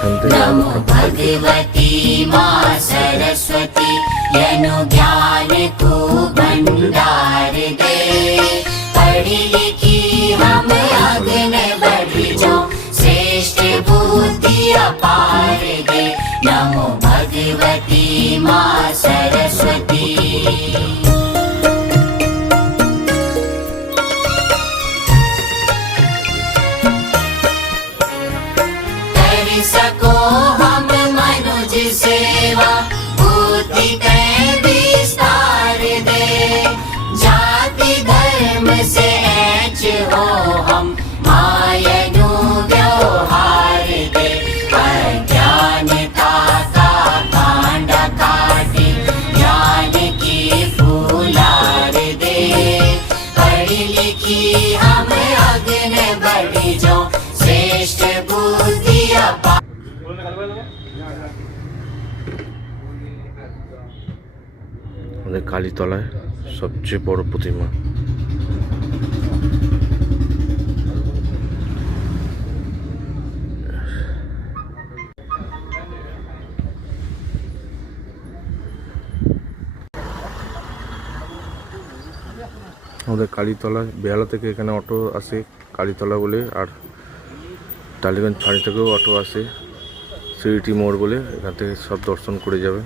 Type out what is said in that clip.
এখান থেকে नमो भगवती माँ सरस्वती यनु ज्ञान को भंडार दे। पढ़ी लिखी हम आगे बढ़ जाओ श्रेष्ठ बुद्धि अपार दे। नमो भगवती माँ सरस्वती। सको हम मनुज सेवा बुद्धि के विस्तार दे। जाति धर्म से ऐच हो हम मायनु व्यवहार दे। अज्ञानता का कांड काटे ज्ञान की फूलार दे। पढ़ी लिखी हम आगे बढ़ जाओ श्रेष्ठ बुद्धि আমাদের কালীতলায় সবচেয়ে বড় প্রতিমা। আমাদের কালীতলা বেহালা থেকে এখানে অটো আসে কালীতলা বলে, আর টালিগঞ্জ ফাঁড়ি থেকেও অটো আসে সিইটি মোড় বলে। এখান থেকে সব দর্শন করে যাবে।